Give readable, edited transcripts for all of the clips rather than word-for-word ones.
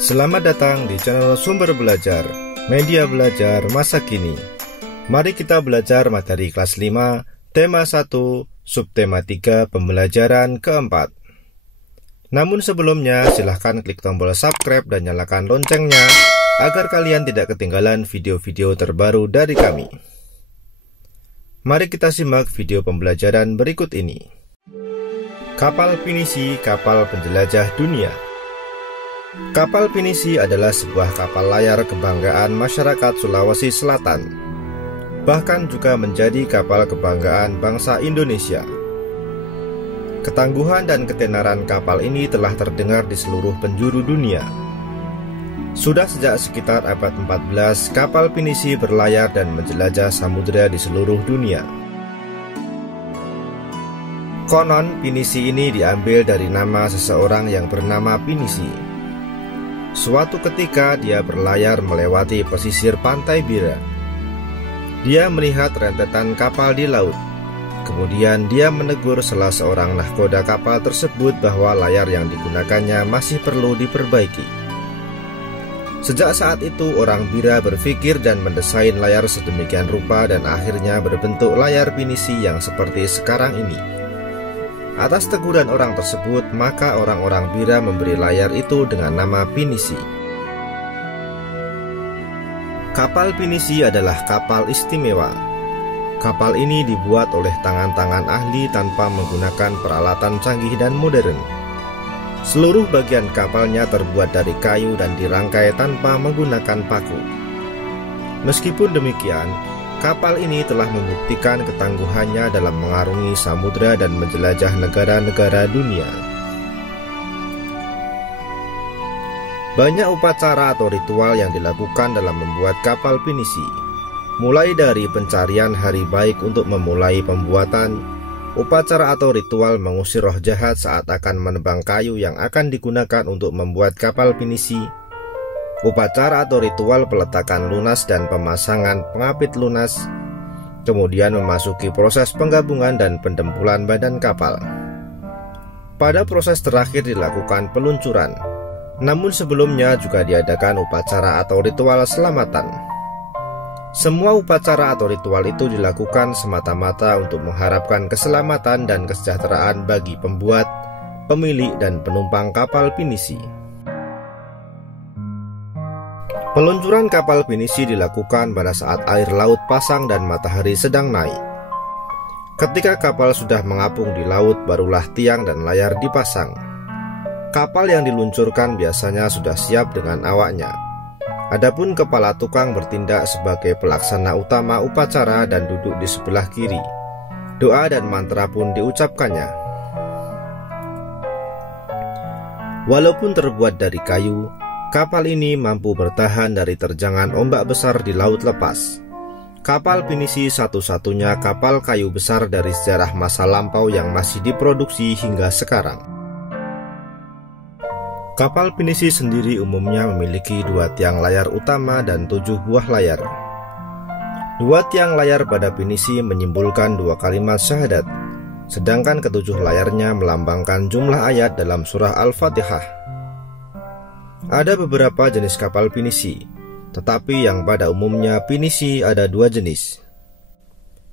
Selamat datang di channel Sumber Belajar, media belajar masa kini. Mari kita belajar materi kelas 5, tema 1, subtema 3, pembelajaran keempat. Namun sebelumnya, silahkan klik tombol subscribe dan nyalakan loncengnya, agar kalian tidak ketinggalan video-video terbaru dari kami. Mari kita simak video pembelajaran berikut ini. Kapal pinisi, kapal penjelajah dunia. Kapal pinisi adalah sebuah kapal layar kebanggaan masyarakat Sulawesi Selatan. Bahkan juga menjadi kapal kebanggaan bangsa Indonesia. Ketangguhan dan ketenaran kapal ini telah terdengar di seluruh penjuru dunia. Sudah sejak sekitar abad 14, kapal pinisi berlayar dan menjelajah samudera di seluruh dunia. Konon, pinisi ini diambil dari nama seseorang yang bernama Pinisi. Suatu ketika dia berlayar melewati pesisir pantai Bira. Dia melihat rentetan kapal di laut. Kemudian dia menegur salah seorang nahkoda kapal tersebut bahwa layar yang digunakannya masih perlu diperbaiki. Sejak saat itu orang Bira berpikir dan mendesain layar sedemikian rupa dan akhirnya berbentuk layar pinisi yang seperti sekarang ini. Atas teguran orang tersebut, maka orang-orang Bira memberi layar itu dengan nama pinisi. Kapal pinisi adalah kapal istimewa. Kapal ini dibuat oleh tangan-tangan ahli tanpa menggunakan peralatan canggih dan modern. Seluruh bagian kapalnya terbuat dari kayu dan dirangkai tanpa menggunakan paku. Meskipun demikian, kapal ini telah membuktikan ketangguhannya dalam mengarungi samudera dan menjelajah negara-negara dunia. Banyak upacara atau ritual yang dilakukan dalam membuat kapal pinisi. Mulai dari pencarian hari baik untuk memulai pembuatan, upacara atau ritual mengusir roh jahat saat akan menebang kayu yang akan digunakan untuk membuat kapal pinisi, upacara atau ritual peletakan lunas dan pemasangan pengapit lunas, kemudian memasuki proses penggabungan dan pendempulan badan kapal. Pada proses terakhir dilakukan peluncuran, namun sebelumnya juga diadakan upacara atau ritual selamatan. Semua upacara atau ritual itu dilakukan semata-mata untuk mengharapkan keselamatan dan kesejahteraan bagi pembuat, pemilik, dan penumpang kapal pinisi. Peluncuran kapal pinisi dilakukan pada saat air laut pasang dan matahari sedang naik. Ketika kapal sudah mengapung di laut, barulah tiang dan layar dipasang. Kapal yang diluncurkan biasanya sudah siap dengan awaknya. Adapun kepala tukang bertindak sebagai pelaksana utama upacara dan duduk di sebelah kiri. Doa dan mantra pun diucapkannya. Walaupun terbuat dari kayu, kapal ini mampu bertahan dari terjangan ombak besar di laut lepas. Kapal pinisi satu-satunya kapal kayu besar dari sejarah masa lampau yang masih diproduksi hingga sekarang. Kapal pinisi sendiri umumnya memiliki 2 tiang layar utama dan 7 buah layar. 2 tiang layar pada pinisi menyimbolkan 2 kalimat syahadat, sedangkan ke-7 layarnya melambangkan jumlah ayat dalam surah Al-Fatihah. Ada beberapa jenis kapal pinisi, tetapi yang pada umumnya pinisi ada 2 jenis.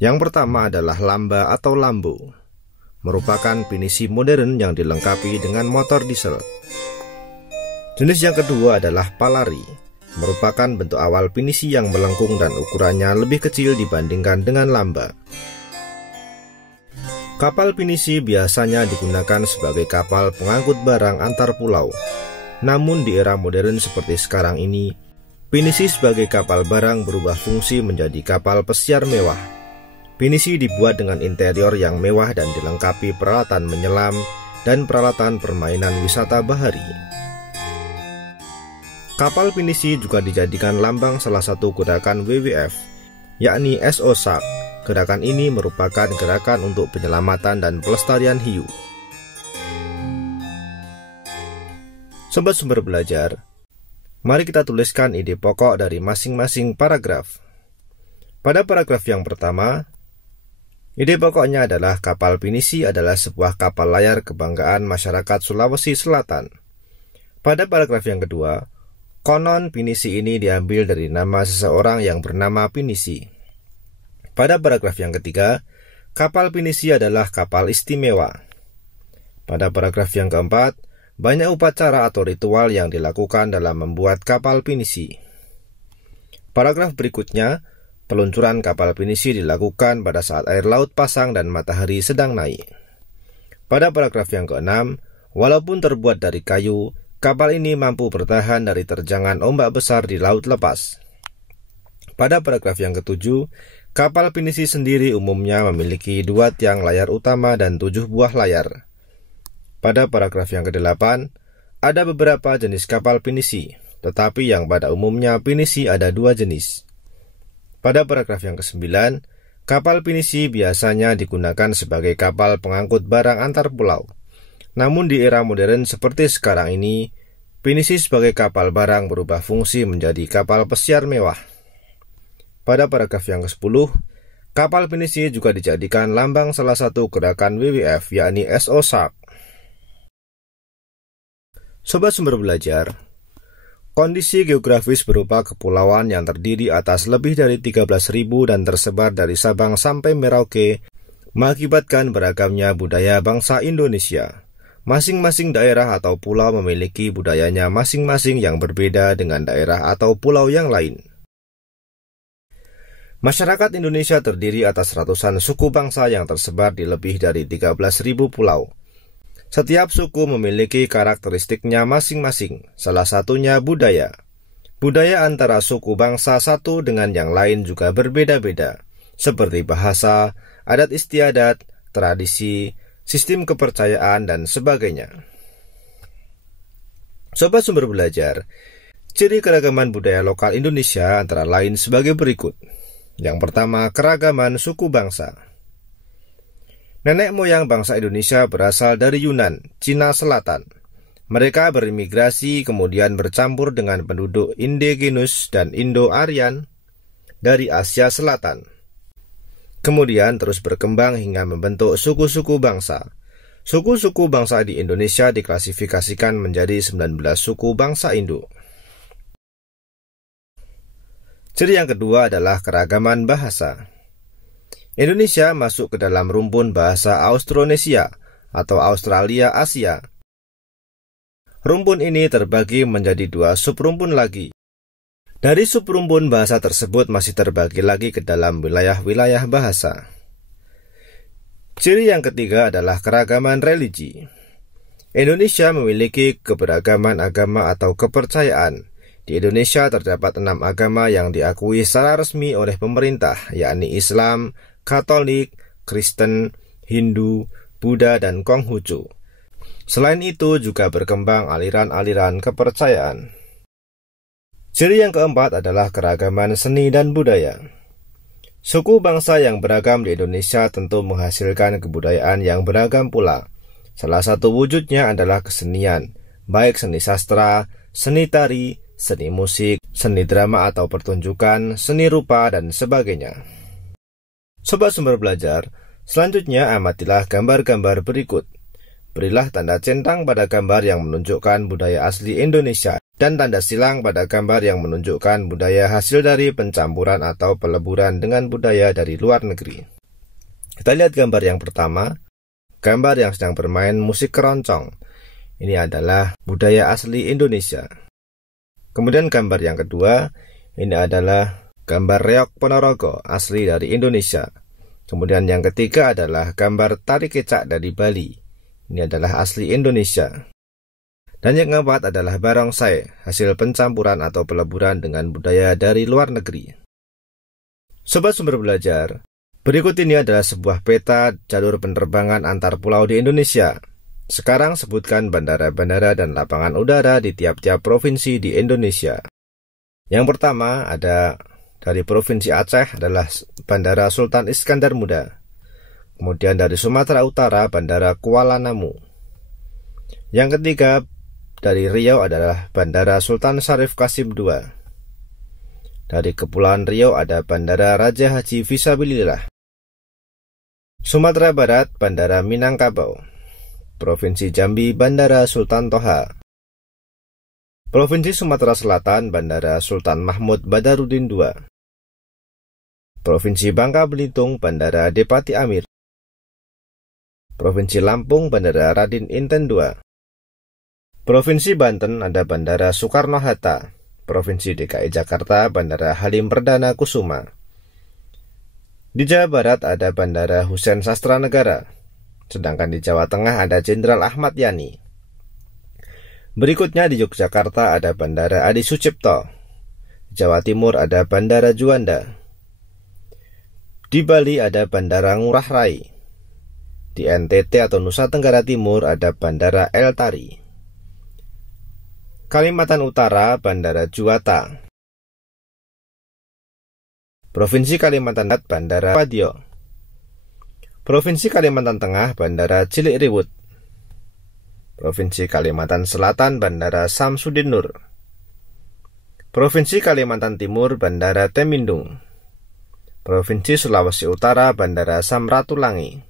Yang pertama adalah lamba atau lambo, merupakan pinisi modern yang dilengkapi dengan motor diesel. Jenis yang kedua adalah palari, merupakan bentuk awal pinisi yang melengkung dan ukurannya lebih kecil dibandingkan dengan lamba. Kapal pinisi biasanya digunakan sebagai kapal pengangkut barang antar pulau. Namun di era modern seperti sekarang ini, pinisi sebagai kapal barang berubah fungsi menjadi kapal pesiar mewah. Pinisi dibuat dengan interior yang mewah dan dilengkapi peralatan menyelam dan peralatan permainan wisata bahari. Kapal pinisi juga dijadikan lambang salah satu gerakan WWF, yakni SO-SARK. Gerakan ini merupakan gerakan untuk penyelamatan dan pelestarian hiu. Sobat Sumber Belajar, mari kita tuliskan ide pokok dari masing-masing paragraf. Pada paragraf yang pertama, ide pokoknya adalah kapal pinisi adalah sebuah kapal layar kebanggaan masyarakat Sulawesi Selatan. Pada paragraf yang kedua, konon pinisi ini diambil dari nama seseorang yang bernama Pinisi. Pada paragraf yang ketiga, kapal pinisi adalah kapal istimewa. Pada paragraf yang keempat, banyak upacara atau ritual yang dilakukan dalam membuat kapal pinisi. Paragraf berikutnya, peluncuran kapal pinisi dilakukan pada saat air laut pasang dan matahari sedang naik. Pada paragraf yang keenam, walaupun terbuat dari kayu, kapal ini mampu bertahan dari terjangan ombak besar di laut lepas. Pada paragraf yang ketujuh, kapal pinisi sendiri umumnya memiliki 2 tiang layar utama dan 7 buah layar. Pada paragraf yang ke-8, ada beberapa jenis kapal pinisi, tetapi yang pada umumnya pinisi ada 2 jenis. Pada paragraf yang ke-9, kapal pinisi biasanya digunakan sebagai kapal pengangkut barang antar pulau. Namun di era modern seperti sekarang ini, pinisi sebagai kapal barang berubah fungsi menjadi kapal pesiar mewah. Pada paragraf yang ke-10, kapal pinisi juga dijadikan lambang salah satu gerakan WWF, yakni SO Shark. Sobat Sumber Belajar, kondisi geografis berupa kepulauan yang terdiri atas lebih dari 13.000 dan tersebar dari Sabang sampai Merauke mengakibatkan beragamnya budaya bangsa Indonesia. Masing-masing daerah atau pulau memiliki budayanya masing-masing yang berbeda dengan daerah atau pulau yang lain. Masyarakat Indonesia terdiri atas ratusan suku bangsa yang tersebar di lebih dari 13.000 pulau. Setiap suku memiliki karakteristiknya masing-masing, salah satunya budaya. Budaya antara suku bangsa satu dengan yang lain juga berbeda-beda, seperti bahasa, adat istiadat, tradisi, sistem kepercayaan, dan sebagainya. Sobat Sumber Belajar, ciri keragaman budaya lokal Indonesia antara lain sebagai berikut. Yang pertama, keragaman suku bangsa. Nenek moyang bangsa Indonesia berasal dari Yunan, Cina Selatan. Mereka berimigrasi kemudian bercampur dengan penduduk indigenus dan Indo-Aryan dari Asia Selatan. Kemudian terus berkembang hingga membentuk suku-suku bangsa. Suku-suku bangsa di Indonesia diklasifikasikan menjadi 19 suku bangsa Indo. Ciri yang kedua adalah keragaman bahasa. Indonesia masuk ke dalam rumpun bahasa Austronesia atau Australia Asia. Rumpun ini terbagi menjadi 2 subrumpun lagi. Dari subrumpun bahasa tersebut masih terbagi lagi ke dalam wilayah-wilayah bahasa. Ciri yang ketiga adalah keragaman religi. Indonesia memiliki keberagaman agama atau kepercayaan. Di Indonesia terdapat 6 agama yang diakui secara resmi oleh pemerintah, yakni Islam, Katolik, Kristen, Hindu, Buddha, dan Konghucu. Selain itu juga berkembang aliran-aliran kepercayaan. Ciri yang keempat adalah keragaman seni dan budaya. Suku bangsa yang beragam di Indonesia tentu menghasilkan kebudayaan yang beragam pula. Salah satu wujudnya adalah kesenian, baik seni sastra, seni tari, seni musik, seni drama atau pertunjukan, seni rupa, dan sebagainya. Sobat Sumber Belajar, selanjutnya amatilah gambar-gambar berikut. Berilah tanda centang pada gambar yang menunjukkan budaya asli Indonesia dan tanda silang pada gambar yang menunjukkan budaya hasil dari pencampuran atau peleburan dengan budaya dari luar negeri. Kita lihat gambar yang pertama, gambar yang sedang bermain musik keroncong. Ini adalah budaya asli Indonesia. Kemudian gambar yang kedua, ini adalah gambar reog Ponorogo asli dari Indonesia. Kemudian yang ketiga adalah gambar tari kecak dari Bali. Ini adalah asli Indonesia. Dan yang keempat adalah barongsai, hasil pencampuran atau peleburan dengan budaya dari luar negeri. Sobat Sumber Belajar, berikut ini adalah sebuah peta jalur penerbangan antar pulau di Indonesia. Sekarang sebutkan bandara-bandara dan lapangan udara di tiap-tiap provinsi di Indonesia. Yang pertama ada dari Provinsi Aceh adalah Bandara Sultan Iskandar Muda. Kemudian dari Sumatera Utara, Bandara Kuala Namu. Yang ketiga, dari Riau adalah Bandara Sultan Syarif Qasim II. Dari Kepulauan Riau ada Bandara Raja Haji Fisabilillah. Sumatera Barat, Bandara Minangkabau. Provinsi Jambi, Bandara Sultan Toha. Provinsi Sumatera Selatan, Bandara Sultan Mahmud Badarudin II. Provinsi Bangka Belitung, Bandara Depati Amir. Provinsi Lampung, Bandara Raden Inten II. Provinsi Banten ada Bandara Soekarno-Hatta. Provinsi DKI Jakarta, Bandara Halim Perdana Kusuma. Di Jawa Barat ada Bandara Husein Sastranegara. Sedangkan di Jawa Tengah ada Jenderal Ahmad Yani. Berikutnya di Yogyakarta ada Bandara Adi Sucipto. Di Jawa Timur ada Bandara Juanda. Di Bali ada Bandara Ngurah Rai. Di NTT atau Nusa Tenggara Timur ada Bandara El Tari. Kalimantan Utara, Bandara Juwata. Provinsi Kalimantan Barat, Bandara Padio. Provinsi Kalimantan Tengah, Bandara Cilikriwut. Provinsi Kalimantan Selatan, Bandara Samsudin Nur. Provinsi Kalimantan Timur, Bandara Temindung. Provinsi Sulawesi Utara, Bandara Samratulangi.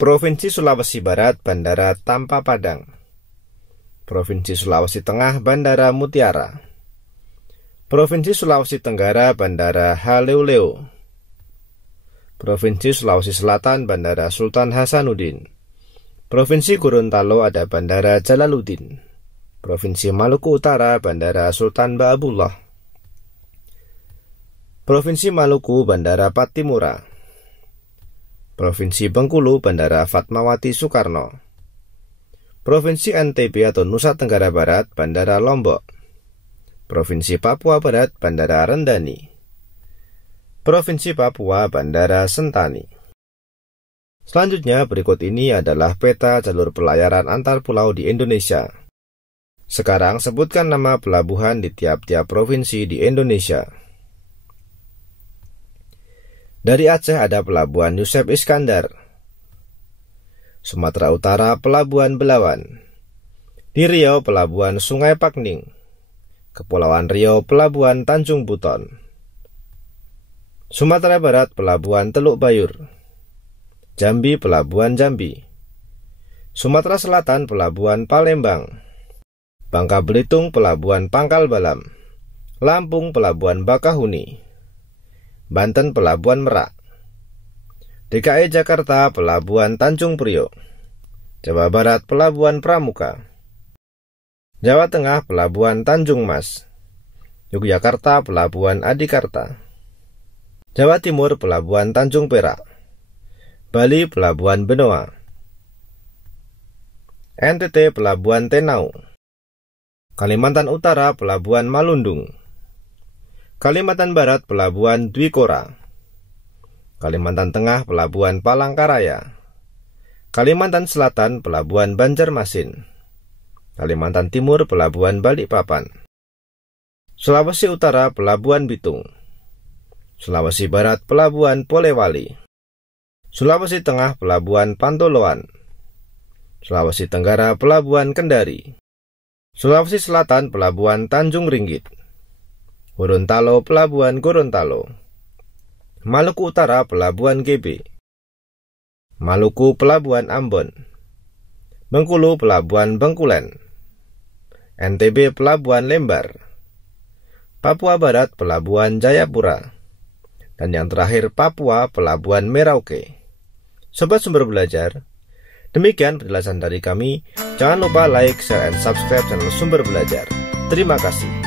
Provinsi Sulawesi Barat, Bandara Tampa Padang. Provinsi Sulawesi Tengah, Bandara Mutiara. Provinsi Sulawesi Tenggara, Bandara Haleu-Leu. Provinsi Sulawesi Selatan, Bandara Sultan Hasanuddin. Provinsi Gorontalo ada Bandara Jalaluddin. Provinsi Maluku Utara, Bandara Sultan Baabullah. Provinsi Maluku, Bandara Patimura. Provinsi Bengkulu, Bandara Fatmawati Soekarno. Provinsi NTB atau Nusa Tenggara Barat, Bandara Lombok. Provinsi Papua Barat, Bandara Rendani. Provinsi Papua, Bandara Sentani. Selanjutnya berikut ini adalah peta jalur pelayaran antar pulau di Indonesia. Sekarang sebutkan nama pelabuhan di tiap-tiap provinsi di Indonesia. Dari Aceh ada Pelabuhan Yusuf Iskandar. Sumatera Utara Pelabuhan Belawan. Di Riau Pelabuhan Sungai Pakning. Kepulauan Riau Pelabuhan Tanjung Buton. Sumatera Barat Pelabuhan Teluk Bayur. Jambi Pelabuhan Jambi. Sumatera Selatan Pelabuhan Palembang. Bangka Belitung Pelabuhan Pangkal Balam. Lampung Pelabuhan Bakahuni. Banten Pelabuhan Merak. DKI Jakarta Pelabuhan Tanjung Priok. Jawa Barat Pelabuhan Pramuka. Jawa Tengah Pelabuhan Tanjung Mas. Yogyakarta Pelabuhan Adikarta. Jawa Timur Pelabuhan Tanjung Perak. Bali Pelabuhan Benoa. NTT Pelabuhan Tenau. Kalimantan Utara Pelabuhan Malundung. Kalimantan Barat Pelabuhan Dwi Kora. Kalimantan Tengah Pelabuhan Palangkaraya. Kalimantan Selatan Pelabuhan Banjarmasin. Kalimantan Timur Pelabuhan Balikpapan. Sulawesi Utara Pelabuhan Bitung. Sulawesi Barat Pelabuhan Polewali. Sulawesi Tengah Pelabuhan Pantoloan. Sulawesi Tenggara Pelabuhan Kendari. Sulawesi Selatan Pelabuhan Tanjung Ringgit. Gorontalo Pelabuhan Gorontalo. Maluku Utara Pelabuhan GB. Maluku Pelabuhan Ambon. Bengkulu Pelabuhan Bengkulen. NTB Pelabuhan Lembar. Papua Barat Pelabuhan Jayapura. Dan yang terakhir Papua Pelabuhan Merauke. Sobat Sumber Belajar, demikian penjelasan dari kami. Jangan lupa like, share, and subscribe channel Sumber Belajar. Terima kasih.